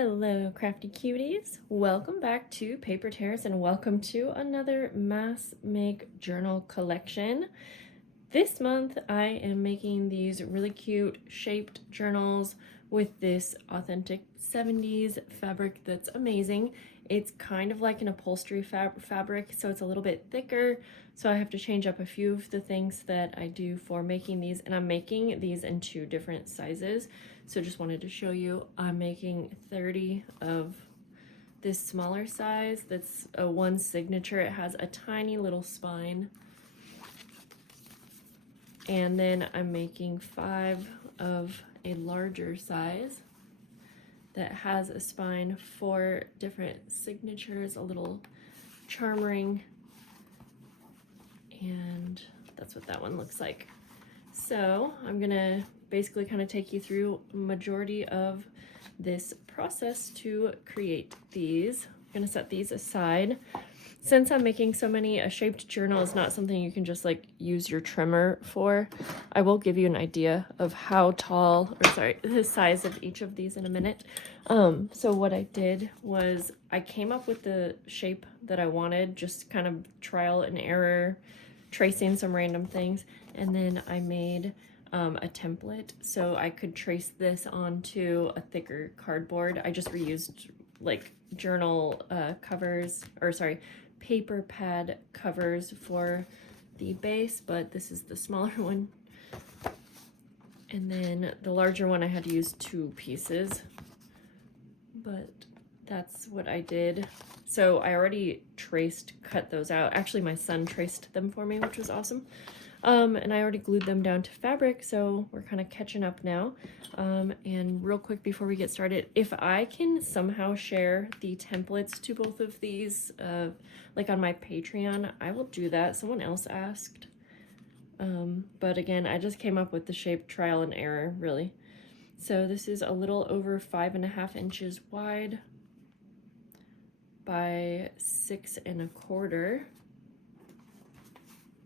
Hello crafty cuties, welcome back to Paper Tears and welcome to another mass make journal collection. This month I am making these really cute shaped journals with this authentic 70s fabric that's amazing. It's kind of like an upholstery fabric, so it's a little bit thicker, so I have to change up a few of the things that I do for making these, and I'm making these in 2 different sizes. So just wanted to show you, I'm making 30 of this smaller size. That's a 1 signature. It has a tiny little spine. And then I'm making 5 of a larger size that has a spine, 4 different signatures, a little charm ring, and that's what that one looks like. So I'm gonna basically kind of take you through majority of this process to create these. I'm gonna set these aside. Since I'm making so many, a shaped journal is not something you can just like use your trimmer for. I will give you an idea of how tall, or sorry, the size of each of these in a minute. So what I did was I came up with the shape that I wanted, just kind of trial and error, tracing some random things, and then I made a template so I could trace this onto a thicker cardboard. I just reused like journal covers, or sorry, paper pad covers for the base, but this is the smaller one. And then the larger one I had to use 2 pieces, but that's what I did. So I already cut those out. Actually, my son traced them for me, which was awesome. And I already glued them down to fabric, so we're kind of catching up now. And real quick before we get started, if I can somehow share the templates to both of these, like on my Patreon, I will do that. Someone else asked. But again, I just came up with the shape trial and error, really. So this is a little over 5.5 inches wide by 6 1/4.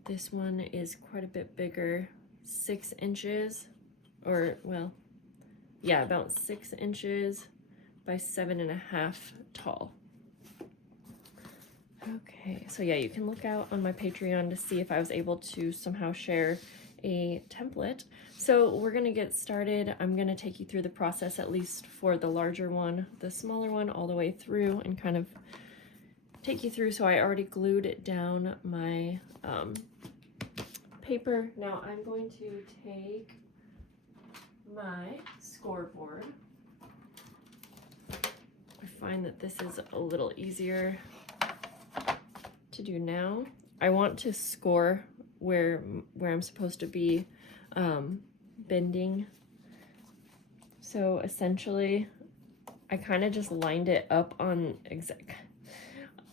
This one is quite a bit bigger, 6 inches, or well, yeah, about 6 inches by 7.5 tall. Okay, so yeah, you can look out on my Patreon to see if I was able to somehow share a template. So we're gonna get started. I'm gonna take you through the process, at least for the larger one, the smaller one all the way through, and kind of take you through. So I already glued down my paper. Now I'm going to take my scoreboard. I find that this is a little easier to do now. I want to score where I'm supposed to be bending. So essentially I kind of just lined it up on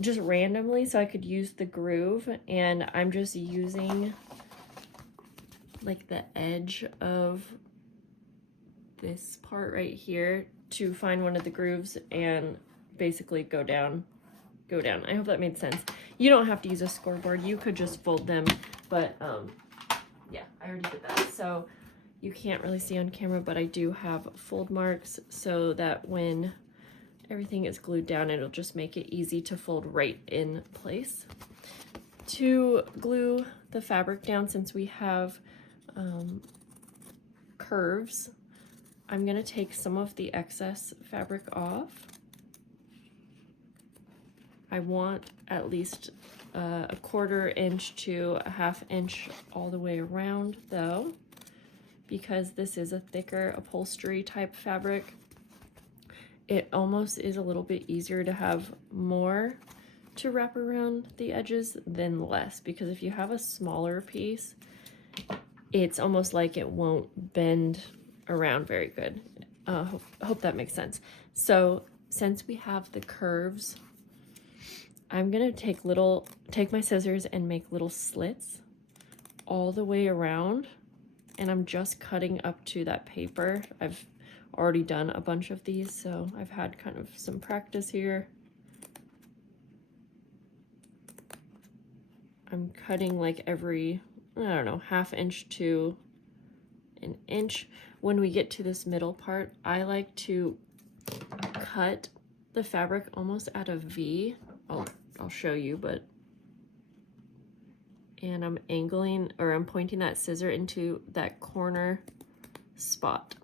just randomly so I could use the groove, and I'm just using like the edge of this part right here to find one of the grooves and basically go down. I hope that made sense. You don't have to use a scoreboard, you could just fold them, but yeah, I already did that. So you can't really see on camera, but I do have fold marks so that when everything is glued down, it'll just make it easy to fold right in place. To glue the fabric down, since we have curves, I'm gonna take some of the excess fabric off. I want at least a 1/4 inch to a 1/2 inch all the way around though, because this is a thicker upholstery type fabric. It almost is a little bit easier to have more to wrap around the edges than less, because if you have a smaller piece, it's almost like it won't bend around very good. Hope that makes sense. So since we have the curves, I'm gonna take my scissors and make little slits all the way around, and I'm just cutting up to that paper. I've already done a bunch of these, so I've had kind of some practice here. I'm cutting like every, I don't know, 1/2 inch to an inch. When we get to this middle part, I like to cut the fabric almost at a V. I'll show you, but, and I'm angling, or I'm pointing that scissor into that corner spot.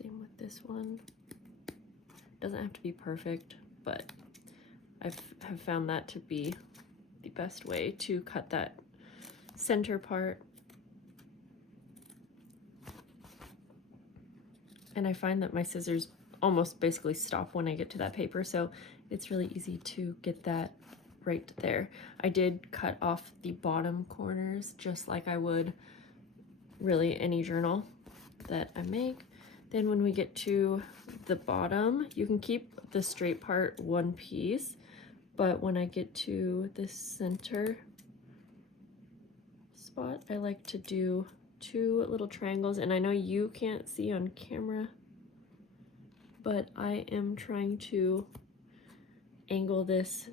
Same with this one. Doesn't have to be perfect, but have found that to be the best way to cut that center part. And I find that my scissors almost basically stop when I get to that paper, so it's really easy to get that right there. I did cut off the bottom corners just like I would really any journal that I make. Then when we get to the bottom, you can keep the straight part one piece, but when I get to the center spot, I like to do 2 little triangles, and I know you can't see on camera, but I am trying to angle this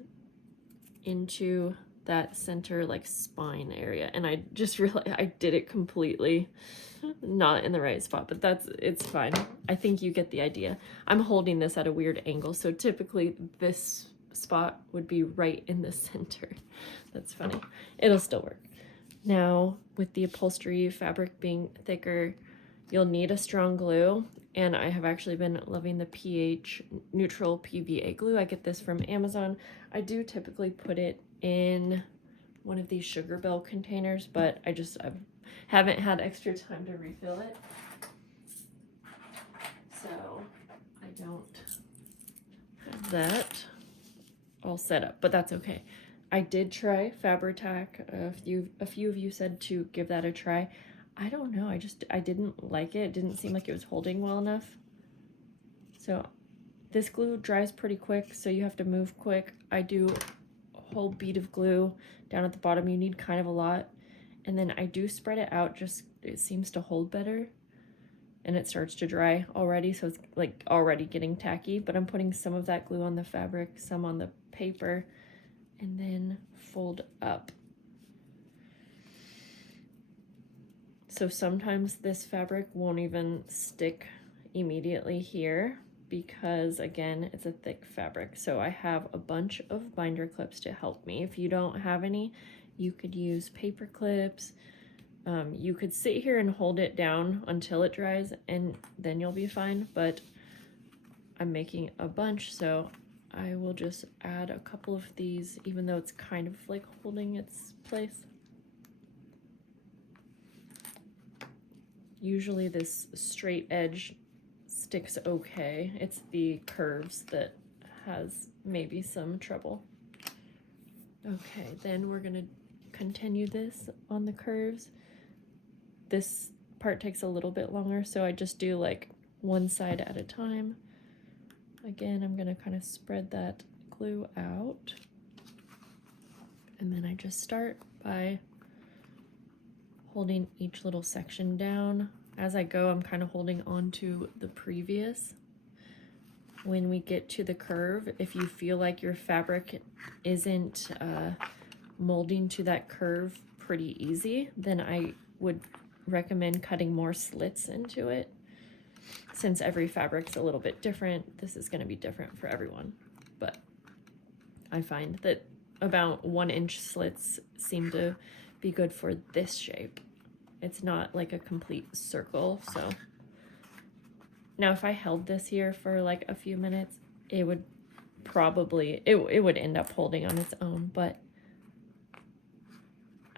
into that center like spine area, and I just realized I did it completely not in the right spot, but it's fine. I think you get the idea. I'm holding this at a weird angle, so typically this spot would be right in the center. That's funny. It'll still work. Now, with the upholstery fabric being thicker, you'll need a strong glue, and I have actually been loving the pH neutral PVA glue. I get this from Amazon. I do typically put it in one of these Sugar Bell containers, but I haven't had extra time to refill it, so I don't have that all set up, but that's okay. I did try Fabri-Tac. A few of you said to give that a try. I don't know, I didn't like it. It didn't seem like it was holding well enough. So this glue dries pretty quick, so you have to move quick. I do a whole bead of glue down at the bottom. You need kind of a lot. And then I do spread it out, just it seems to hold better. And it starts to dry already, so it's like already getting tacky, but I'm putting some of that glue on the fabric, some on the paper, and then fold up. So sometimes this fabric won't even stick immediately here because, again, it's a thick fabric. So I have a bunch of binder clips to help me. If you don't have any, you could use paper clips. You could sit here and hold it down until it dries, and then you'll be fine, but I'm making a bunch, so I will just add a couple of these, even though it's kind of like holding its place. Usually this straight edge sticks okay. It's the curves that has maybe some trouble. Okay, then we're gonna continue this on the curves. This part takes a little bit longer, so I just do like one side at a time. Again, I'm gonna kind of spread that glue out, and then I just start by holding each little section down. As I go, I'm kind of holding on to the previous. When we get to the curve, if you feel like your fabric isn't molding to that curve pretty easy, then I would recommend cutting more slits into it. Since every fabric's a little bit different, this is going to be different for everyone. But I find that about 1-inch slits seem to be good for this shape. It's not like a complete circle, so. Now if I held this here for like a few minutes, it would probably, it would end up holding on its own, but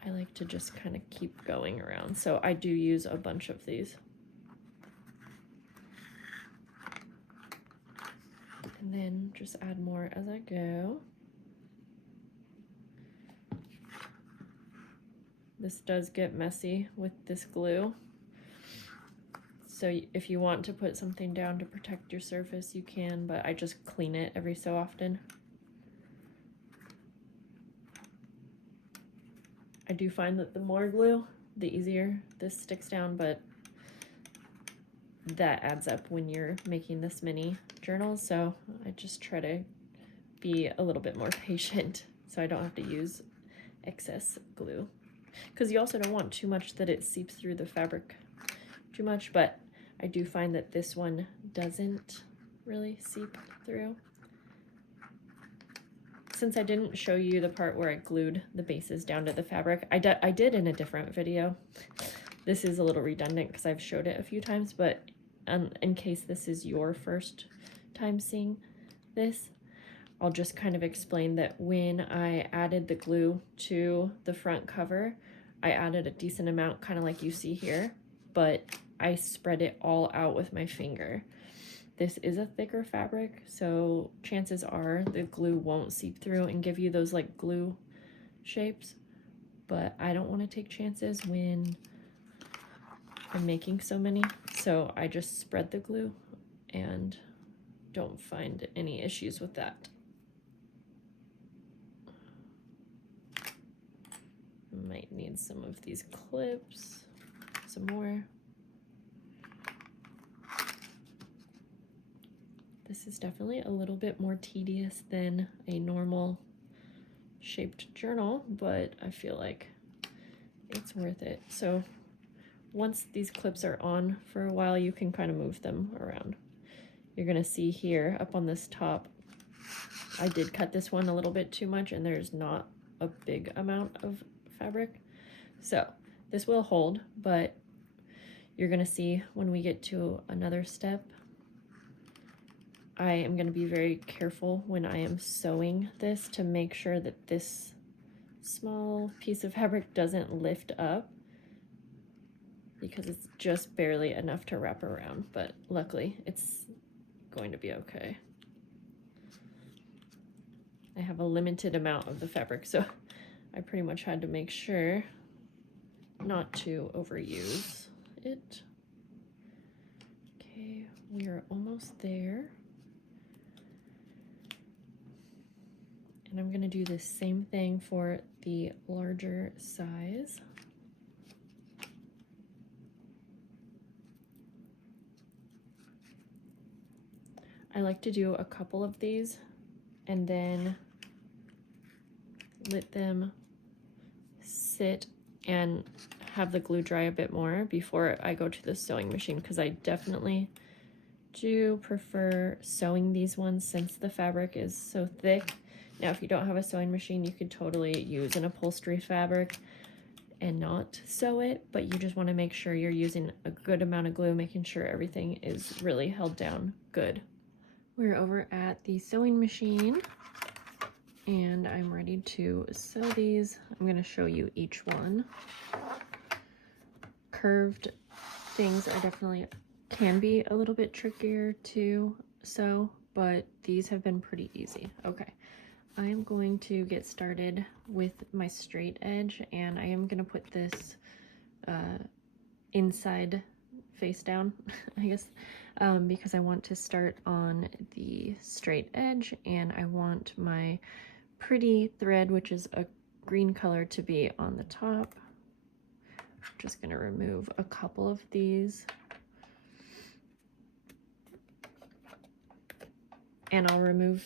I like to just kind of keep going around. So I do use a bunch of these. And then just add more as I go. This does get messy with this glue. So if you want to put something down to protect your surface, you can, but I just clean it every so often. I do find that the more glue, the easier this sticks down, but that adds up when you're making this mini journal, so I just try to be a little bit more patient so I don't have to use excess glue. Because you also don't want too much that it seeps through the fabric too much, but I do find that this one doesn't really seep through. Since I didn't show you the part where I glued the bases down to the fabric, I did in a different video. This is a little redundant because I've showed it a few times, but in case this is your first time seeing this, I'll just kind of explain that when I added the glue to the front cover, I added a decent amount, kind of like you see here, but I spread it all out with my finger. This is a thicker fabric, so chances are the glue won't seep through and give you those like glue shapes, but I don't want to take chances when I'm making so many, so I just spread the glue and don't find any issues with that. Might need some of these clips, some more. This is definitely a little bit more tedious than a normal shaped journal, but I feel like it's worth it. So once these clips are on for a while, you can kind of move them around. You're gonna see here up on this top, I did cut this one a little bit too much and there's not a big amount of fabric. So this will hold, but you're gonna see when we get to another step, I am gonna be very careful when I am sewing this to make sure that this small piece of fabric doesn't lift up, because it's just barely enough to wrap around, but luckily it's going to be okay. I have a limited amount of the fabric, so I pretty much had to make sure not to overuse it. Okay, we are almost there. And I'm gonna do the same thing for the larger size. I like to do a couple of these and then let them sit and have the glue dry a bit more before I go to the sewing machine, because I definitely do prefer sewing these ones since the fabric is so thick. Now, if you don't have a sewing machine, you could totally use an upholstery fabric and not sew it, but you just want to make sure you're using a good amount of glue, making sure everything is really held down good. We're over at the sewing machine and I'm ready to sew these. I'm going to show you each one. Curved things are definitely can be a little bit trickier to sew, but these have been pretty easy. Okay. I am going to get started with my straight edge, and I am going to put this inside face down, I guess, because I want to start on the straight edge, and I want my pretty thread, which is a green color, to be on the top. I'm just going to remove a couple of these. And I'll remove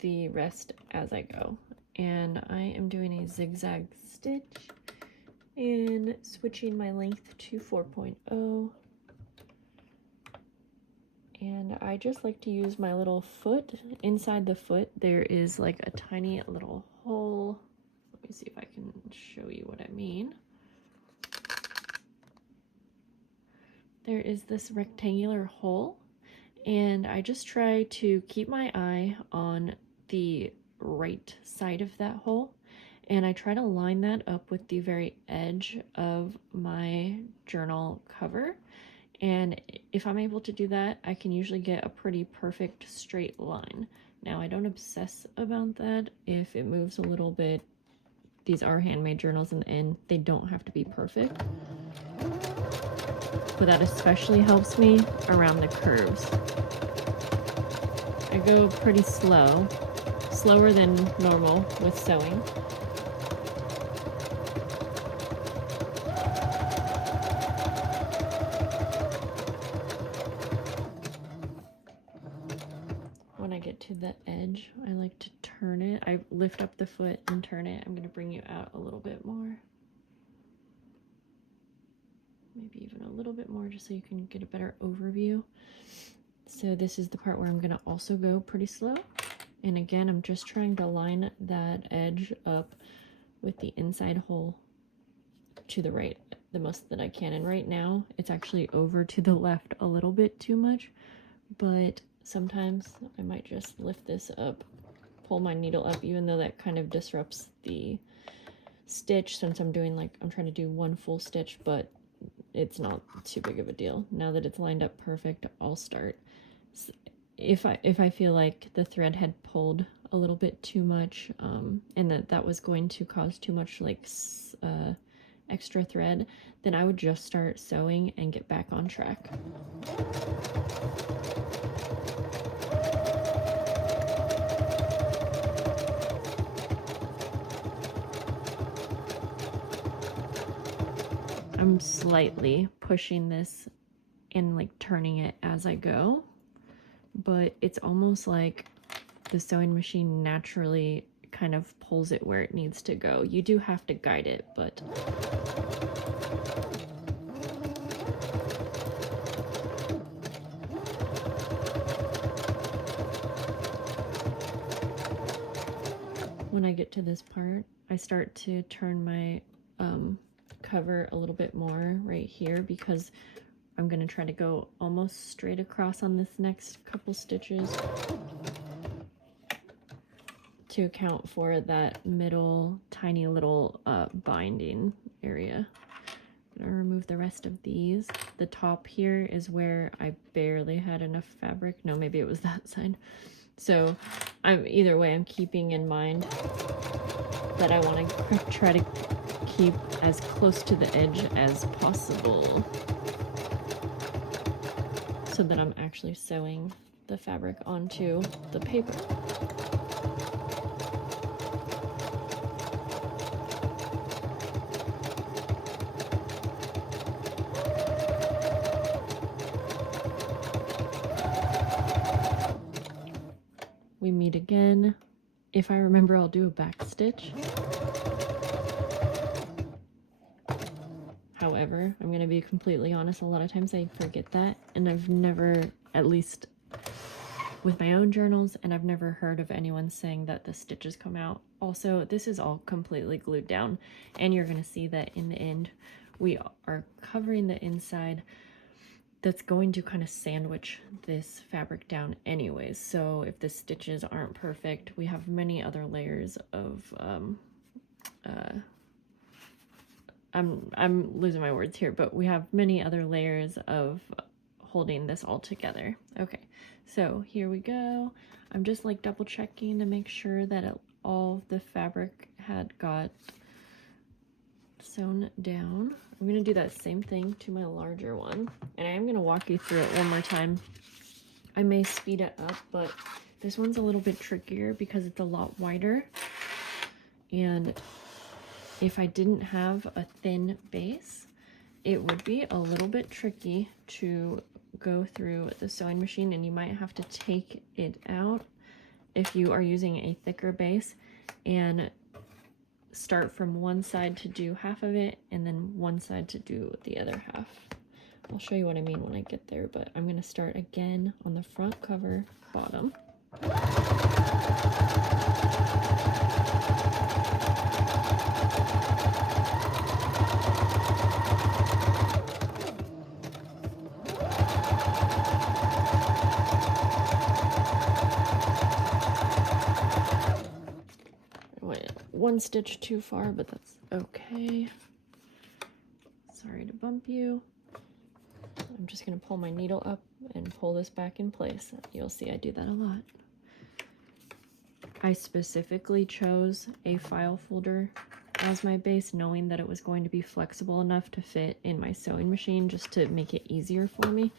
the rest as I go. And I am doing a zigzag stitch and switching my length to 4.0. And I just like to use my little foot. Inside the foot there is like a tiny little hole. Let me see if I can show you what I mean. There is this rectangular hole, and I just try to keep my eye on the right side of that hole, and I try to line that up with the very edge of my journal cover. And if I'm able to do that, I can usually get a pretty perfect straight line. Now, I don't obsess about that. If it moves a little bit, these are handmade journals in the end, they don't have to be perfect. But that especially helps me around the curves. I go pretty slow, slower than normal with sewing. When I get to the edge, I like to turn it. I lift up the foot and turn it. I'm going to bring you out a little bit more. Maybe even a little bit more, just so you can get a better overview. So this is the part where I'm gonna also go pretty slow. And again, I'm just trying to line that edge up with the inside hole to the right the most that I can. And right now it's actually over to the left a little bit too much, but sometimes I might just lift this up, pull my needle up, even though that kind of disrupts the stitch since I'm doing I'm trying to do one full stitch, but it's not too big of a deal. Now that it's lined up perfect, I'll start. If I feel like the thread had pulled a little bit too much, and that was going to cause too much extra thread, then I would just start sewing and get back on track. I'm slightly pushing this and turning it as I go, but it's almost like the sewing machine naturally kind of pulls it where it needs to go. You do have to guide it, but when I get to this part, I start to turn my cover a little bit more right here, because I'm going to try to go almost straight across on this next couple stitches to account for that middle tiny little binding area. I'm gonna remove the rest of these. The top here is where I barely had enough fabric. No, maybe it was that side. So either way, I'm keeping in mind that I want to try to keep as close to the edge as possible so that I'm actually sewing the fabric onto the paper. We meet again. If I remember, I'll do a back stitch. However, I'm going to be completely honest, a lot of times I forget that, and I've never, at least with my own journals, and I've never heard of anyone saying that the stitches come out. Also, this is all completely glued down, and you're going to see that in the end we are covering the inside that's going to kind of sandwich this fabric down anyways. So if the stitches aren't perfect, we have many other layers of I'm losing my words here, but we have many other layers of holding this all together. Okay, so here we go. I'm just double checking to make sure that all the fabric had got sewn down. I'm going to do that same thing to my larger one, and I am going to walk you through it one more time. I may speed it up, but this one's a little bit trickier because it's a lot wider, and if I didn't have a thin base, it would be a little bit tricky to go through the sewing machine, and you might have to take it out if you are using a thicker base and start from one side to do half of it and then one side to do the other half. I'll show you what I mean when I get there, but I'm going to start again on the front cover bottom. One stitch too far, but that's okay. Sorry to bump you. I'm just going to pull my needle up and pull this back in place. You'll see I do that a lot. I specifically chose a file folder as my base, knowing that it was going to be flexible enough to fit in my sewing machine, just to make it easier for me.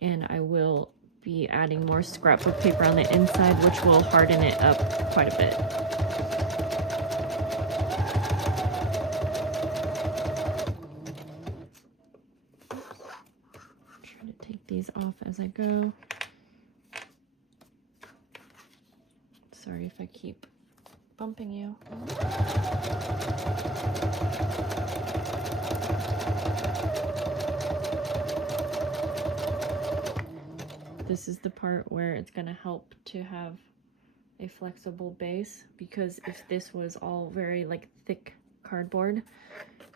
And I will be adding more scrapbook paper on the inside, which will harden it up quite a bit. These off as I go. Sorry if I keep bumping you. this is the part where it's going to help to have a flexible base, because if this was all very like thick cardboard,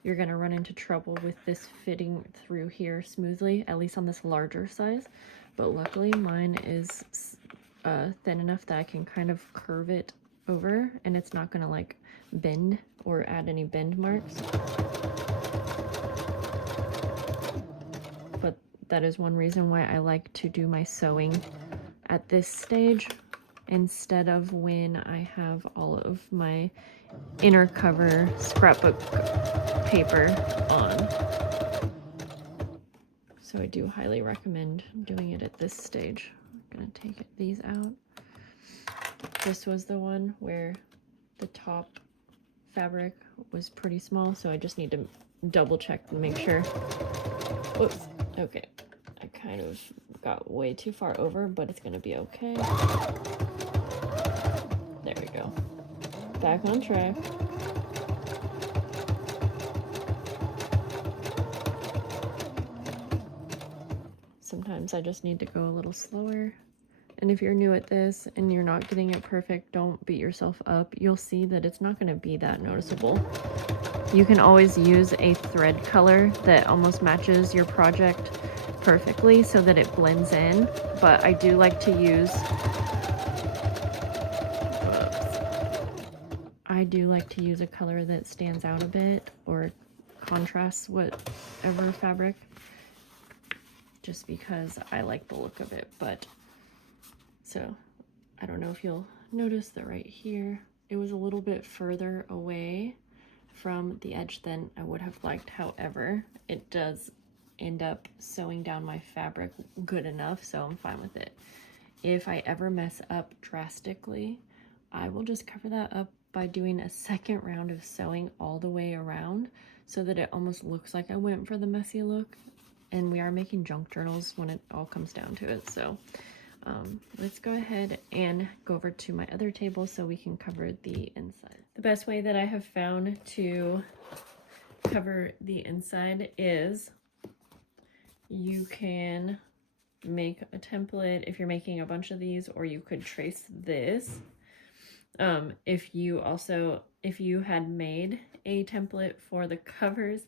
you're going to run into trouble with this fitting through here smoothly, at least on this larger size. But luckily mine is thin enough that I can kind of curve it over and it's not going to like bend or add any bend marks. But that is one reason why I like to do my sewing at this stage instead of when I have all of my inner cover scrapbook paper on. So I do highly recommend doing it at this stage. I'm gonna take these out. This was the one where the top fabric was pretty small, so I just need to double check and make sure. Whoops, okay. I kind of got way too far over, but it's gonna be okay. There we go. Back on track. Sometimes I just need to go a little slower. And if you're new at this and you're not getting it perfect, don't beat yourself up. You'll see that it's not going to be that noticeable. You can always use a thread color that almost matches your project perfectly so that it blends in. But I do like to use a color that stands out a bit or contrasts whatever fabric, just because I like the look of it. But so I don't know if you'll notice that right here it was a little bit further away from the edge than I would have liked. However, it does end up sewing down my fabric good enough, so I'm fine with it. If I ever mess up drastically, I will just cover that up by doing a second round of sewing all the way around so that it almost looks like I went for the messy look. And we are making junk journals when it all comes down to it. So let's go ahead and go over to my other table so we can cover the inside. The best way that I have found to cover the inside is you can make a template if you're making a bunch of these, or you could trace this. If you had made a template for the covers,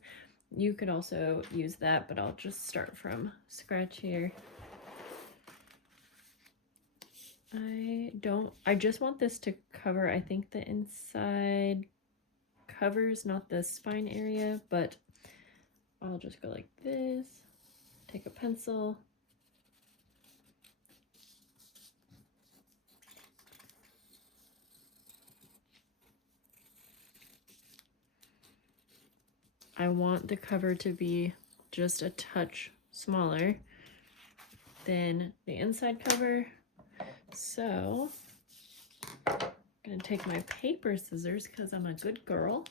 you could also use that, but I'll just start from scratch here. I just want this to cover, I think, the inside covers, not the spine area, but I'll just go like this, take a pencil, I want the cover to be just a touch smaller than the inside cover. So I'm gonna take my paper scissors because I'm a good girl.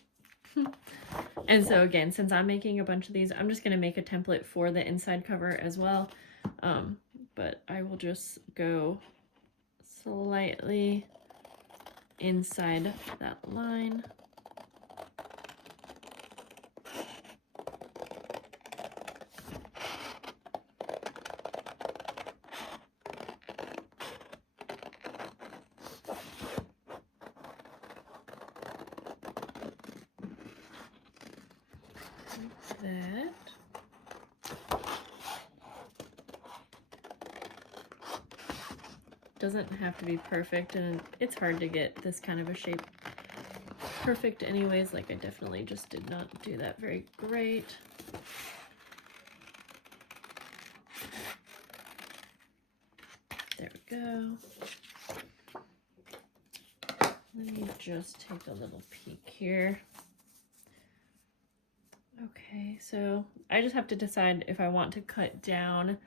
And so again, since I'm making a bunch of these, I'm just gonna make a template for the inside cover as well. But I will just go slightly inside that line. That. Doesn't have to be perfect, and it's hard to get this kind of a shape perfect anyways. Like, I definitely just did not do that very great. There we go. Let me just take a little peek here. Okay, so I just have to decide if I want to cut down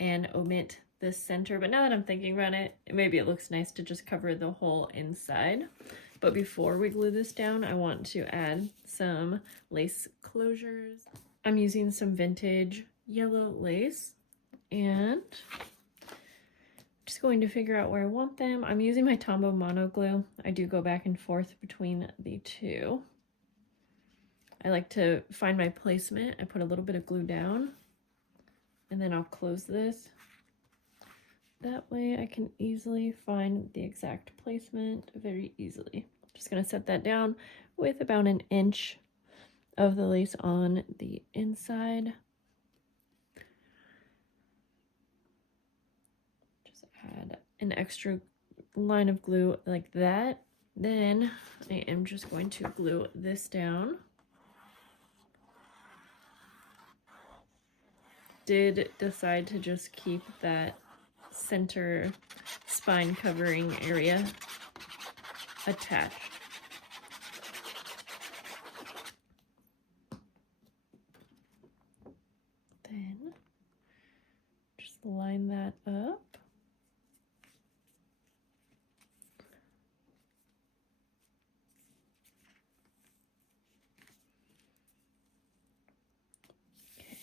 and omit the center, but now that I'm thinking about it, maybe it looks nice to just cover the whole inside. But before we glue this down, I want to add some lace closures. I'm using some vintage yellow lace, and just going to figure out where I want them. I'm using my Tombow mono glue. I do go back and forth between the two. I like to find my placement. I put a little bit of glue down, and then I'll close this that way I can easily find the exact placement very easily. Just gonna set that down with about 1 inch of the lace on the inside. Just add an extra line of glue like that. Then I am just going to glue this down. Did decide to just keep that center spine covering area attached. Then just line that up. Okay.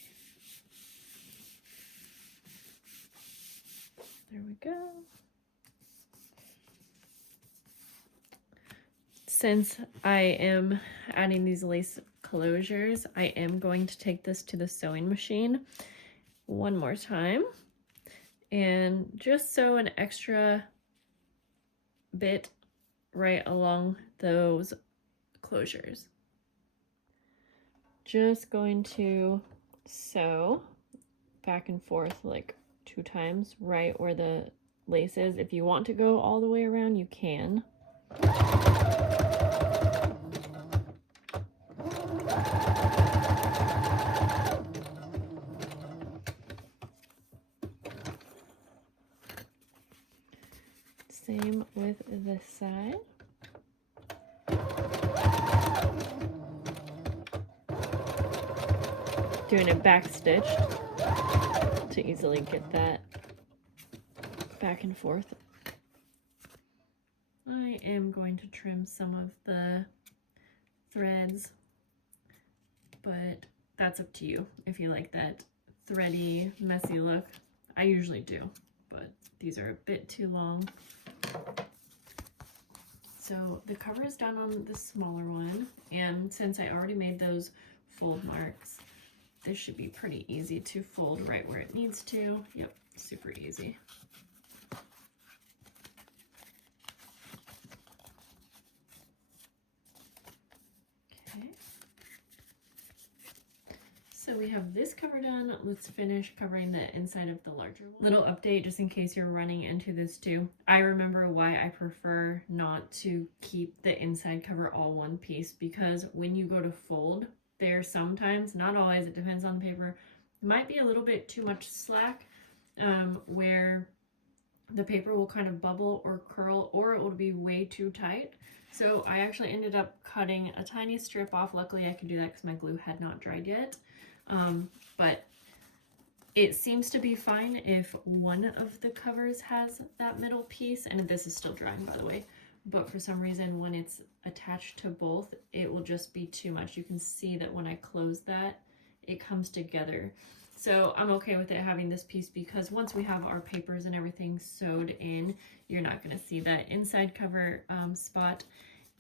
There we go. Since I am adding these lace closures, I am going to take this to the sewing machine one more time and just sew an extra bit right along those closures. Just going to sew back and forth like 2 times right where the lace is. If you want to go all the way around, you can. Same with this side. Doing a back stitch to easily get that back and forth. I am going to trim some of the threads, but that's up to you if you like that thready, messy look. I usually do, but these are a bit too long. So the cover is done on the smaller one, and since I already made those fold marks, this should be pretty easy to fold right where it needs to. Yep, super easy. Okay. So we have this cover done. Let's finish covering the inside of the larger one. Little update just in case you're running into this too. I remember why I prefer not to keep the inside cover all one piece, because when you go to fold, there sometimes, not always, it depends on the paper, might be a little bit too much slack where the paper will kind of bubble or curl, or it will be way too tight. So I actually ended up cutting a tiny strip off. Luckily I could do that because my glue had not dried yet. But it seems to be fine if one of the covers has that middle piece, and this is still drying by the way, but for some reason when it's attached to both, it will just be too much. You can see that when I close that, it comes together. So I'm okay with it having this piece, because once we have our papers and everything sewed in, you're not going to see that inside cover spot.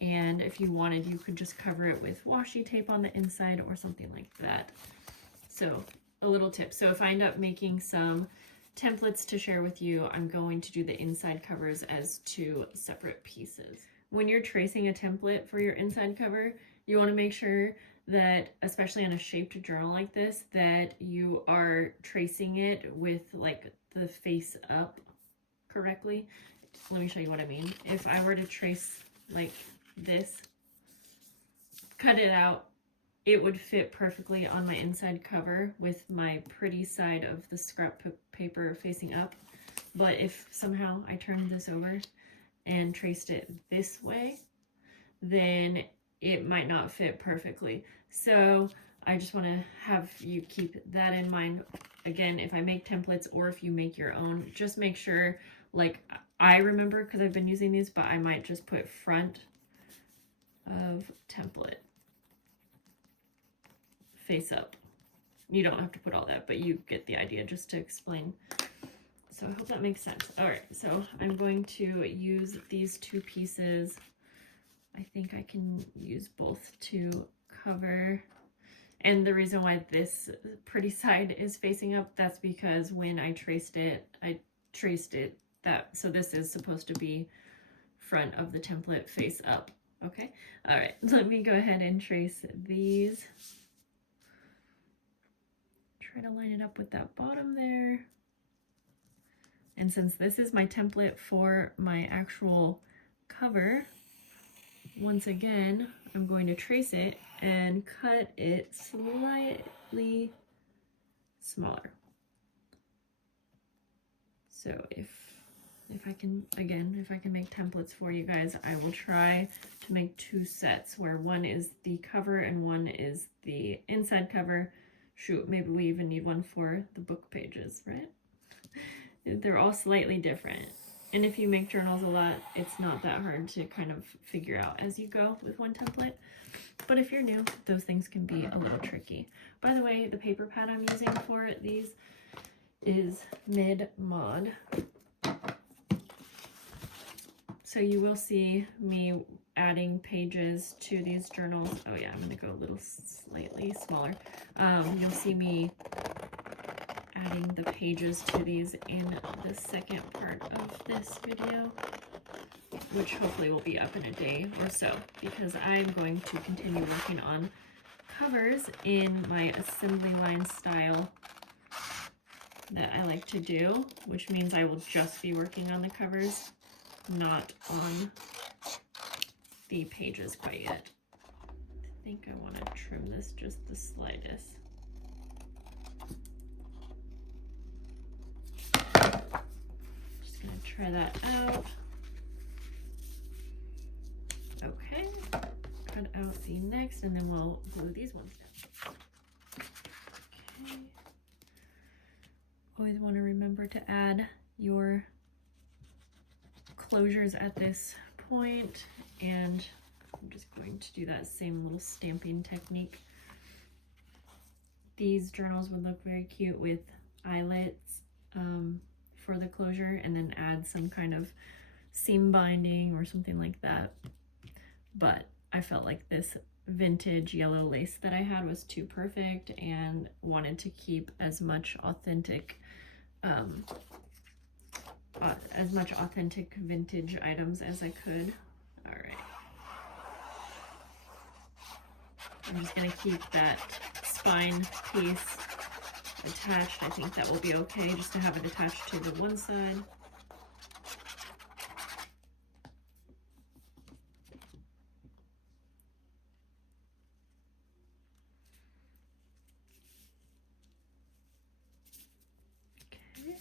And if you wanted, you could just cover it with washi tape on the inside or something like that. So a little tip. So if I end up making some templates to share with you, I'm going to do the inside covers as 2 separate pieces. When you're tracing a template for your inside cover, you want to make sure that, especially on a shaped journal like this, that you are tracing it with like the face up correctly. Let me show you what I mean. If I were to trace like this, cut it out, it would fit perfectly on my inside cover with my pretty side of the scrap paper facing up. But if somehow I turned this over and traced it this way, then it might not fit perfectly. So I just want to have you keep that in mind. Again, if I make templates or if you make your own, just make sure, like I remember because I've been using these, but I might just put front of template, face up. You don't have to put all that, but you get the idea, just to explain. So I hope that makes sense. All right, so I'm going to use these 2 pieces. I think I can use both to cover. And the reason why this pretty side is facing up, that's because when I traced it, I traced it so this is supposed to be front of the template face up. Okay, all right, let me go ahead and trace these. Try to line it up with that bottom there. And since this is my template for my actual cover, once again, I'm going to trace it and cut it slightly smaller. So if I can, again, if I can make templates for you guys, I will try to make 2 sets where one is the cover and one is the inside cover. Shoot, maybe we even need one for the book pages, right? They're all slightly different. And if you make journals a lot, it's not that hard to kind of figure out as you go with one template. But if you're new, those things can be a little tricky. By the way, the paper pad I'm using for these is mid-mod. So you will see me adding pages to these journals. Oh yeah, I'm gonna go a little slightly smaller. You'll see me adding the pages to these in the second part of this video, which hopefully will be up in a day or so, because I'm going to continue working on covers in my assembly line style that I like to do, which means I will just be working on the covers, not on the pages quite yet. I think I want to trim this just the slightest. Just gonna try that out. Okay, cut out the next, and then we'll glue these ones down. Okay. Always want to remember to add your closures at this point, and I'm just going to do that same little stamping technique. These journals would look very cute with eyelets for the closure, and then add some kind of seam binding or something like that. But I felt like this vintage yellow lace that I had was too perfect, and wanted to keep as much authentic vintage items as I could. All right. I'm just gonna keep that spine piece attached. I think that will be okay, just to have it attached to the one side. Okay.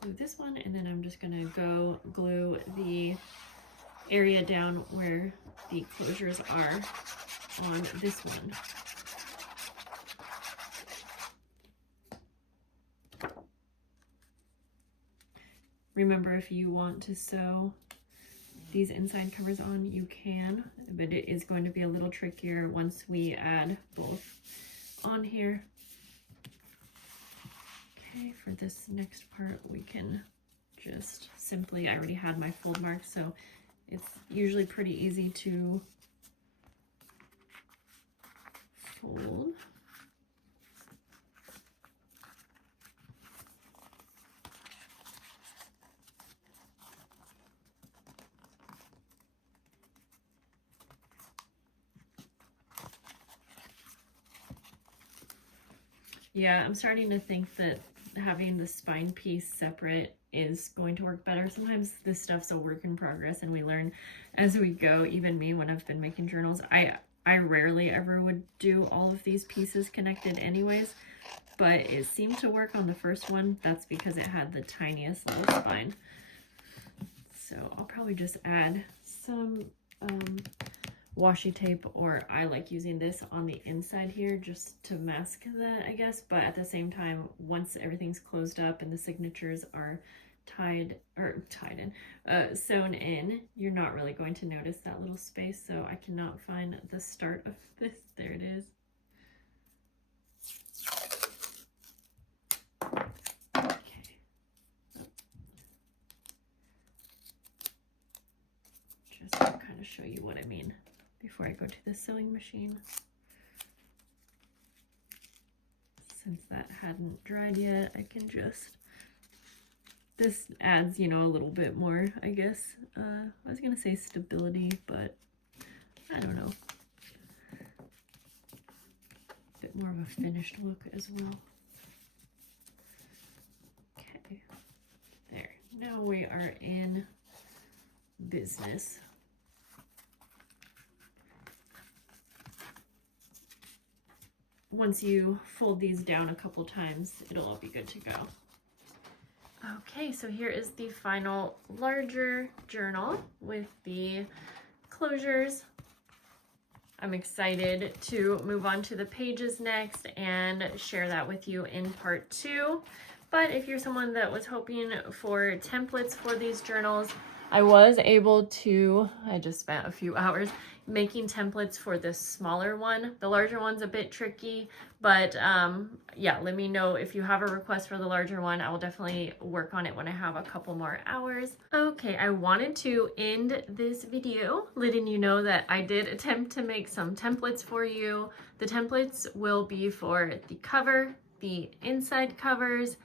Glue this one, and then I'm just gonna go glue the area down where the closures are on this one. Remember, if you want to sew these inside covers on, you can, but it is going to be a little trickier once we add both on here. Okay, for this next part, we can just simply, I already had my fold mark, so it's usually pretty easy to fold. Yeah, I'm starting to think that having the spine piece separate is going to work better. Sometimes this stuff's a work in progress and we learn as we go. Even me, when I've been making journals, I rarely ever would do all of these pieces connected anyways, but it seemed to work on the first one. That's because it had the tiniest little spine. So I'll probably just add some washi tape, or I like using this on the inside here just to mask that, I guess. But at the same time, once everything's closed up and the signatures are sewn in, you're not really going to notice that little space. So I cannot find the start of this. There it is. Okay. Just to kind of show you what I mean before I go to the sewing machine. since that hadn't dried yet, I can just, this adds, you know, a little bit more, I guess. I was gonna say stability, but I don't know. A bit more of a finished look as well. Okay, there. Now we are in business. Once you fold these down a couple times, it'll all be good to go. Okay, so here is the final larger journal with the closures. I'm excited to move on to the pages next and share that with you in part 2. But if you're someone that was hoping for templates for these journals, I was able to, I just spent a few hours making templates for this smaller one. The larger one's a bit tricky, but yeah, let me know if you have a request for the larger one. I will definitely work on it when I have a couple more hours. Okay, I wanted to end this video letting you know that I did attempt to make some templates for you. The templates will be for the cover, the inside covers,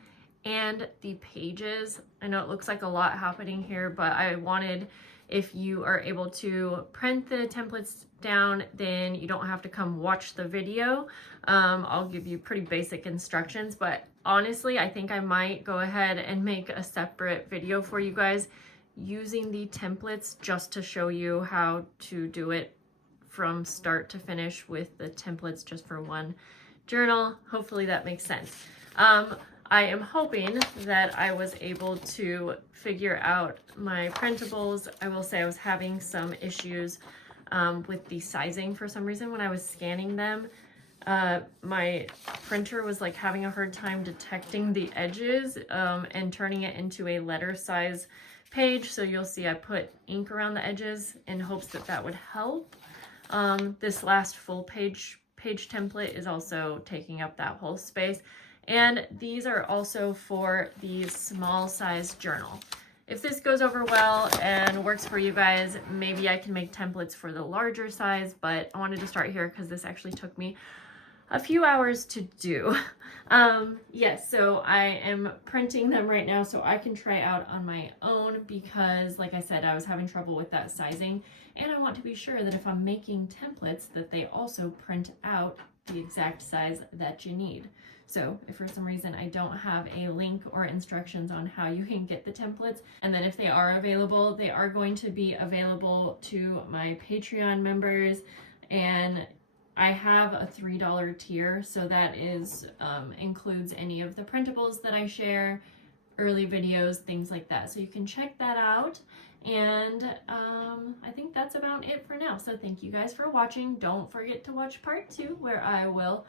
and the pages. I know it looks like a lot happening here, but I wanted, if you are able to print the templates down, then you don't have to come watch the video. I'll give you pretty basic instructions, but honestly, I think I might go ahead and make a separate video for you guys using the templates just to show you how to do it from start to finish with the templates just for one journal. Hopefully that makes sense. I am hoping that I was able to figure out my printables. I will say I was having some issues with the sizing for some reason when I was scanning them. My printer was like having a hard time detecting the edges and turning it into a letter size page. So you'll see I put ink around the edges in hopes that that would help. This last full page template is also taking up that whole space. And these are also for the small size journal. If this goes over well and works for you guys, maybe I can make templates for the larger size, but I wanted to start here because this actually took me a few hours to do. Yes, so I am printing them right now so I can try out on my own because, like I said, I was having trouble with that sizing. And I want to be sure that if I'm making templates that they also print out the exact size that you need. So if for some reason I don't have a link or instructions on how you can get the templates, and then if they are available, they are going to be available to my Patreon members. And I have a $3 tier, so that is includes any of the printables that I share, early videos, things like that. So you can check that out. And I think that's about it for now. So thank you guys for watching. Don't forget to watch part 2 where I will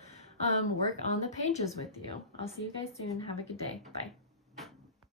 work on the pages with you. I'll see you guys soon. Have a good day. Bye.